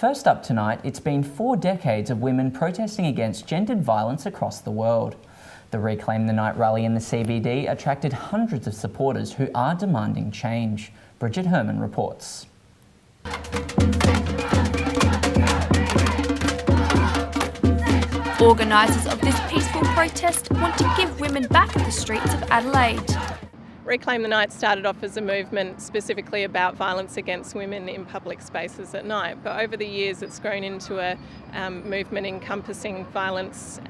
First up tonight, it's been 4 decades of women protesting against gendered violence across the world. The Reclaim the Night rally in the CBD attracted hundreds of supporters who are demanding change. Bridget Herman reports. Organisers of this peaceful protest want to give women back the streets of Adelaide. Reclaim the Night started off as a movement specifically about violence against women in public spaces at night, but over the years it's grown into a movement encompassing violence,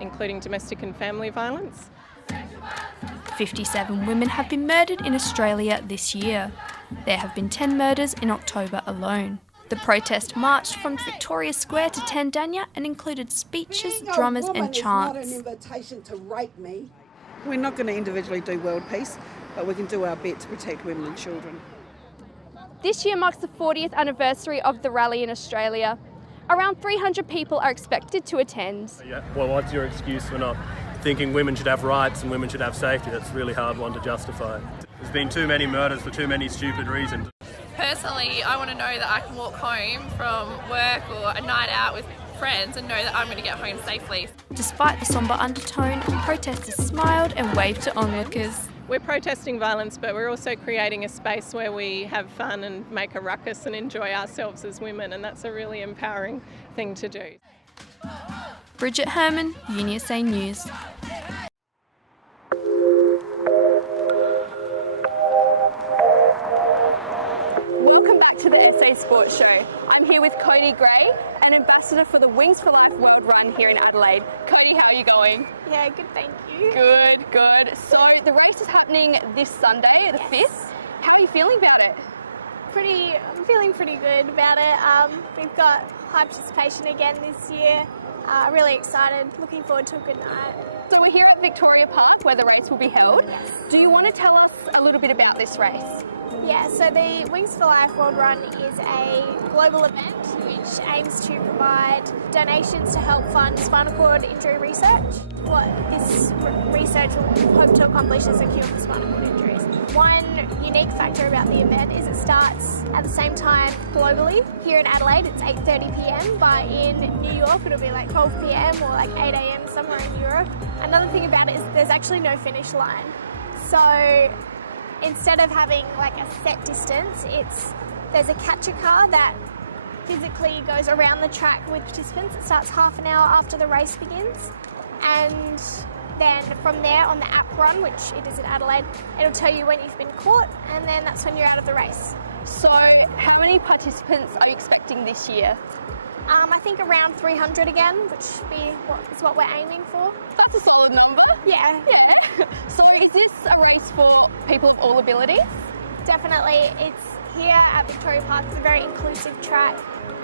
including domestic and family violence. 57 women have been murdered in Australia this year. There have been 10 murders in October alone. The protest marched from Victoria Square to Tandanya and included speeches, drummers and chants. It's not an invitation to rape me. We're not going to individually do world peace, but we can do our bit to protect women and children. This year marks the 40th anniversary of the rally in Australia. Around 300 people are expected to attend. Yeah, well, what's your excuse for not thinking women should have rights and women should have safety? That's a really hard one to justify. There's been too many murders for too many stupid reasons. Personally, I want to know that I can walk home from work or a night out with friends and know that I'm going to get home safely. Despite the sombre undertone, protesters smiled and waved to onlookers. We're protesting violence, but we're also creating a space where we have fun and make a ruckus and enjoy ourselves as women, and that's a really empowering thing to do. Bridget Herman, UniSA News. Welcome back to the SA Sports Show. I'm here with Cody Gray, an ambassador for the Wings for Life World Run here in Adelaide. Cody, how are you going? Yeah, good, thank you. Good, good. So the race is happening this Sunday, the 5th. How are you feeling about it? I'm feeling pretty good about it. We've got high participation again this year. Really excited, looking forward to a good night. So we're here at Victoria Park where the race will be held. Yes. Do you want to tell us a little bit about this race? Yeah, so the Wings for Life World Run is a global event which aims to provide donations to help fund spinal cord injury research. What this research will hope to accomplish is a cure for spinal cord injuries. One unique factor about the event is it starts at the same time globally. Here in Adelaide it's 8:30 p.m, but in New York it'll be like 12 p.m. or like 8 a.m. somewhere in Europe. Another thing about it is there's actually no finish line. So instead of having like a set distance, there's a catcher car that physically goes around the track with participants. It starts half an hour after the race begins, and then from there on the app run, which it is in Adelaide, it'll tell you when you've been caught, and then that's when you're out of the race. So how many participants are you expecting this year? I think around 300 again, which is what we're aiming for. That's a solid number. Yeah. So is this a race for people of all abilities? Definitely. It's here at Victoria Park. It's a very inclusive track,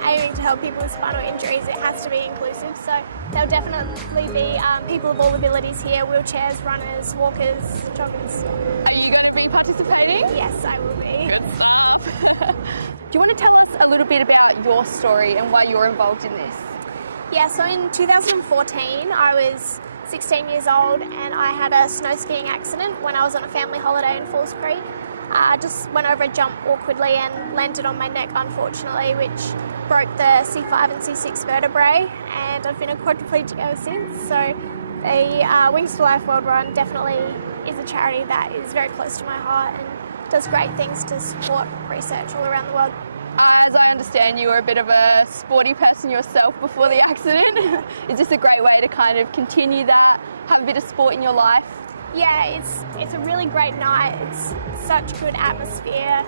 aiming to help people with spinal injuries. It has to be inclusive, so there'll definitely be people of all abilities here: wheelchairs, runners, walkers, joggers. Are you going to be participating? Yes, I will be. Good stuff. Do you want to tell us a little bit about your story and why you're involved in this? Yeah, so in 2014 I was 16 years old and I had a snow skiing accident when I was on a family holiday in Falls Creek. I just went over a jump awkwardly and landed on my neck, unfortunately, which broke the C5 and C6 vertebrae, and I've been a quadriplegic ever since. So the Wings for Life World Run definitely is a charity that is very close to my heart and does great things to support research all around the world. As I understand, you were a bit of a sporty person yourself before the accident. Is this a great way to kind of continue that, have a bit of sport in your life? Yeah, it's a really great night. It's such good atmosphere.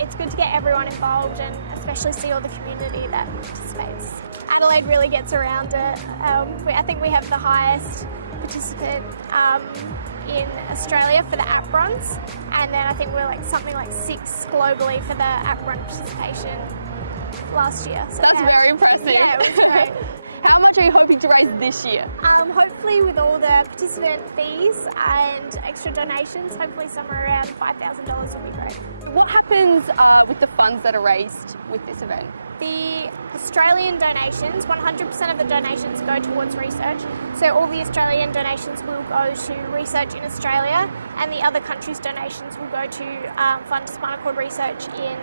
It's good to get everyone involved and especially see all the community that participates. Adelaide really gets around it. I think we have the highest participant in Australia for the app runs, and then I think we're like something like 6 globally for the app run participation last year. So that's very impressive. Yeah, it was great. How much are you hoping to raise this year? Hopefully with all the participant fees and extra donations, hopefully somewhere around $5,000 will be great. What happens with the funds that are raised with this event? The Australian donations, 100% of the donations go towards research. So all the Australian donations will go to research in Australia, and the other countries' donations will go to fund spinal cord research in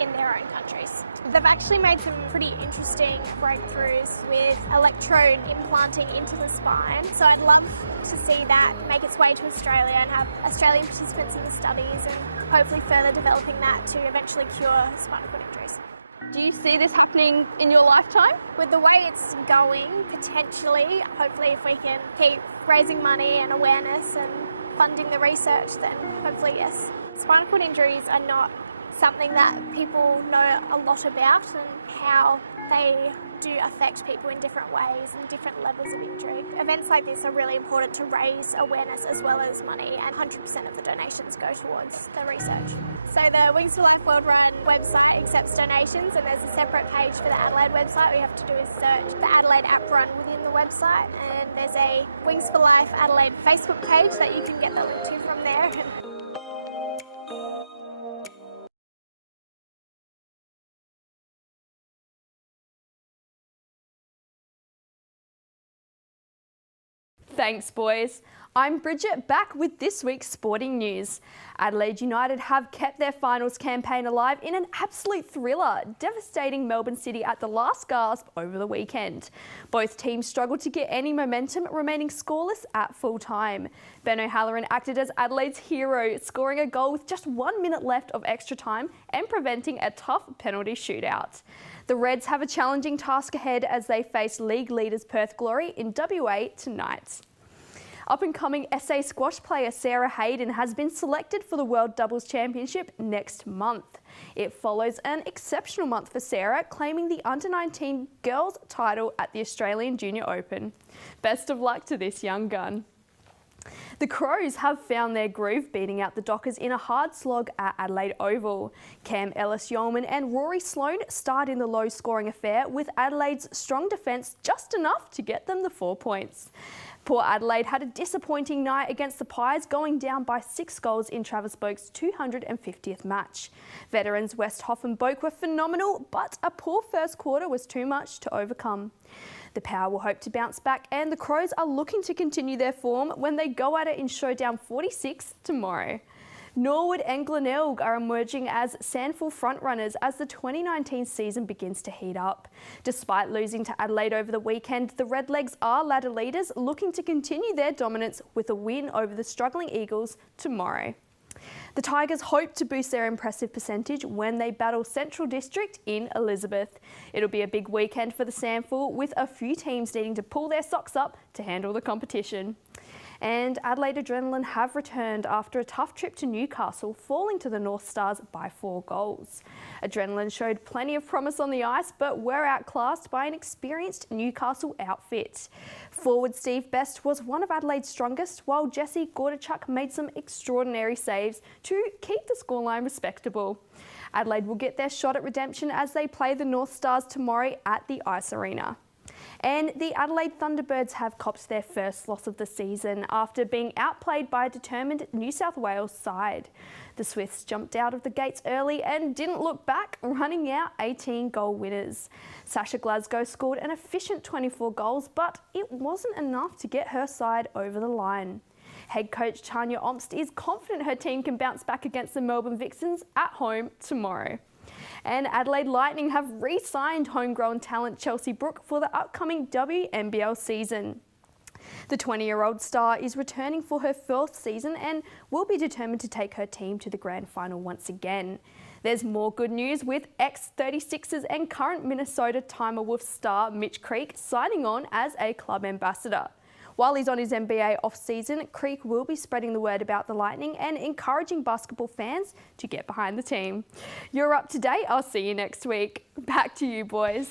in their own countries. They've actually made some pretty interesting breakthroughs with electrode implanting into the spine, so I'd love to see that make its way to Australia and have Australian participants in the studies and hopefully further developing that to eventually cure spinal cord injuries. Do you see this happening in your lifetime? With the way it's going, potentially, hopefully if we can keep raising money and awareness and funding the research, then hopefully yes. Spinal cord injuries are not something that people know a lot about, and how they do affect people in different ways and different levels of injury. Events like this are really important to raise awareness as well as money, and 100% of the donations go towards the research. So the Wings for Life World Run website accepts donations, and there's a separate page for the Adelaide website. All you have to do is search the Adelaide app run within the website, and there's a Wings for Life Adelaide Facebook page that you can get the link to from there. Thanks, boys. I'm Bridget, back with this week's sporting news. Adelaide United have kept their finals campaign alive in an absolute thriller, devastating Melbourne City at the last gasp over the weekend. Both teams struggled to get any momentum, remaining scoreless at full time. Ben O'Halloran acted as Adelaide's hero, scoring a goal with just 1 minute left of extra time and preventing a tough penalty shootout. The Reds have a challenging task ahead as they face league leaders Perth Glory in WA tonight. Up-and-coming SA squash player Sarah Hayden has been selected for the World Doubles Championship next month. It follows an exceptional month for Sarah, claiming the Under-19 girls title at the Australian Junior Open. Best of luck to this young gun. The Crows have found their groove, beating out the Dockers in a hard slog at Adelaide Oval. Cam Ellis-Yeoman and Rory Sloane starred in the low-scoring affair, with Adelaide's strong defence just enough to get them the 4 points. Port Adelaide had a disappointing night against the Pies, going down by 6 goals in Travis Boak's 250th match. Veterans Westhoff and Boak were phenomenal, but a poor first quarter was too much to overcome. The Power will hope to bounce back, and the Crows are looking to continue their form when they go at it in Showdown 46 tomorrow. Norwood and Glenelg are emerging as SANFL frontrunners as the 2019 season begins to heat up. Despite losing to Adelaide over the weekend, the Redlegs are ladder leaders, looking to continue their dominance with a win over the struggling Eagles tomorrow. The Tigers hope to boost their impressive percentage when they battle Central District in Elizabeth. It'll be a big weekend for the SANFL, with a few teams needing to pull their socks up to handle the competition. And Adelaide Adrenaline have returned after a tough trip to Newcastle, falling to the North Stars by 4 goals. Adrenaline showed plenty of promise on the ice, but were outclassed by an experienced Newcastle outfit. Forward Steve Best was one of Adelaide's strongest, while Jesse Gordachuk made some extraordinary saves to keep the scoreline respectable. Adelaide will get their shot at redemption as they play the North Stars tomorrow at the Ice Arena. And the Adelaide Thunderbirds have copped their first loss of the season after being outplayed by a determined New South Wales side. The Swifts jumped out of the gates early and didn't look back, running out 18-goal winners. Sasha Glasgow scored an efficient 24 goals, but it wasn't enough to get her side over the line. Head coach Tanya Omst is confident her team can bounce back against the Melbourne Vixens at home tomorrow. And Adelaide Lightning have re-signed homegrown talent Chelsea Brook for the upcoming WNBL season. The 20-year-old star is returning for her 4th season and will be determined to take her team to the grand final once again. There's more good news, with ex-36ers and current Minnesota Timberwolves star Mitch Creek signing on as a club ambassador. While he's on his NBA off-season, Creek will be spreading the word about the Lightning and encouraging basketball fans to get behind the team. You're up to date. I'll see you next week. Back to you, boys.